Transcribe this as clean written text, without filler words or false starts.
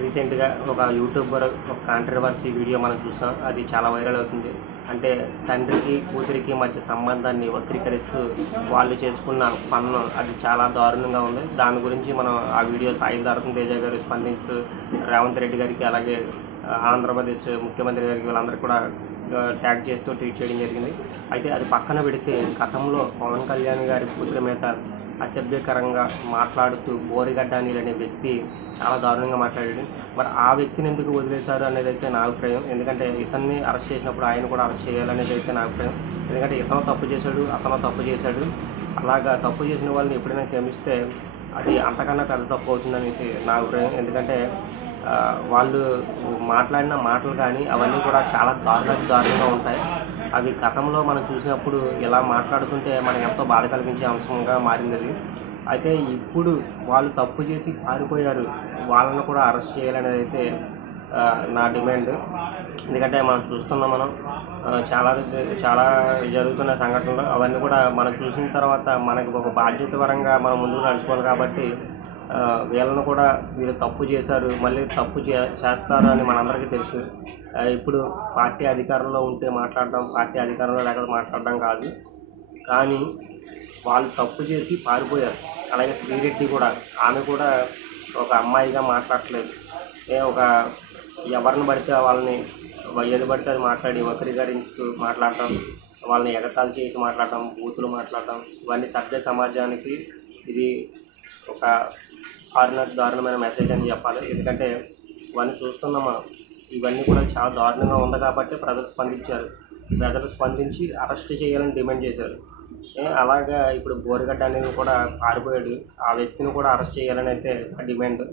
రీసెంట్గా ఒక యూట్యూబర్ ఒక కాంట్రవర్సీ వీడియో మనం చూసాం. అది చాలా వైరల్ అవుతుంది. అంటే తండ్రికి కూతురికి మధ్య సంబంధాన్ని వక్రీకరిస్తూ వాళ్ళు చేసుకున్న పన్ను అది చాలా దారుణంగా ఉంది. దాని గురించి మనం ఆ వీడియో సాయి ధరమ్ తేజ గారు స్పందిస్తూ రేవంత్ రెడ్డి గారికి అలాగే ఆంధ్రప్రదేశ్ ముఖ్యమంత్రి గారికి వీళ్ళందరికీ కూడా ట్యాగ్ చేస్తూ ట్వీట్ చేయడం జరిగింది. అయితే అది పక్కన పెడితే గతంలో పవన్ కళ్యాణ్ గారి కూతురి మీద అసభ్యకరంగా మాట్లాడుతూ బోరిగడ్డ అనిల్ అనే వ్యక్తి చాలా దారుణంగా మాట్లాడాడు. మరి ఆ వ్యక్తిని ఎందుకు వదిలేశారు అనేది అయితే నా అభిప్రాయం. ఎందుకంటే ఇతన్ని అరెస్ట్ చేసినప్పుడు ఆయన కూడా అరెస్ట్ చేయాలనేది అయితే నా అభిప్రాయం. ఎందుకంటే ఇతను తప్పు చేశాడు, అతను తప్పు చేశాడు. అలాగా తప్పు చేసిన వాళ్ళని ఎప్పుడైనా క్షమిస్తే అది అంతకన్నా పెద్ద తప్పు అవుతుందనేసి నా అభిప్రాయం. ఎందుకంటే వాళ్ళు మాట్లాడిన మాటలు కానీ అవన్నీ కూడా చాలా దారుణంగా ఉంటాయి. అవి గతంలో మనం చూసినప్పుడు ఇలా మాట్లాడుతుంటే మనకు ఎంతో బాధ కలిగించే అంశంగా మారింది అది. అయితే ఇప్పుడు వాళ్ళు తప్పు చేసి పారిపోయారు, వాళ్ళను కూడా అరెస్ట్ చేయాలనేది అయితే నా డిమాండ్. ఎందుకంటే మనం చూస్తున్నాం, మనం చాలా జరుగుతున్న సంఘటనలు అవన్నీ కూడా మనం చూసిన తర్వాత మనకి ఒక బాధ్యత పరంగా మనం ముందుకు నడుచుకోవాలి. కాబట్టి వీళ్ళను కూడా వీళ్ళు తప్పు చేశారు, మళ్ళీ తప్పు చేస్తారు అని మనందరికీ తెలుసు. ఇప్పుడు పార్టీ అధికారంలో ఉంటే మాట్లాడడం, పార్టీ అధికారంలో లేకపోతే మాట్లాడడం కాదు. కానీ వాళ్ళు తప్పు చేసి పారిపోయారు. అలాగే శ్రీరెడ్డి కూడా, ఆమె కూడా ఒక అమ్మాయిగా మాట్లాడట్లేదు. ఒక ఎవరిని పడితే వాళ్ళని ఏది పడితే అది మాట్లాడి వక్రీకరించి మాట్లాడటం, వాళ్ళని ఎగతాళి చేసి మాట్లాడటం, బూతులు మాట్లాడటం, ఇవన్నీ సభ్య సమాజానికి ఇది ఒక దారుణమైన మెసేజ్ అని చెప్పాలి. ఎందుకంటే ఇవన్నీ చూస్తున్నాం మనం. ఇవన్నీ కూడా చాలా దారుణంగా ఉంది కాబట్టి ప్రజలు స్పందించారు. ప్రజలు స్పందించి అరెస్ట్ చేయాలని డిమాండ్ చేశారు. అలాగా ఇప్పుడు బోరిగడ్డ అనేది కూడా పారిపోయాడు, ఆ వ్యక్తిని కూడా అరెస్ట్ చేయాలని అయితే డిమాండ్.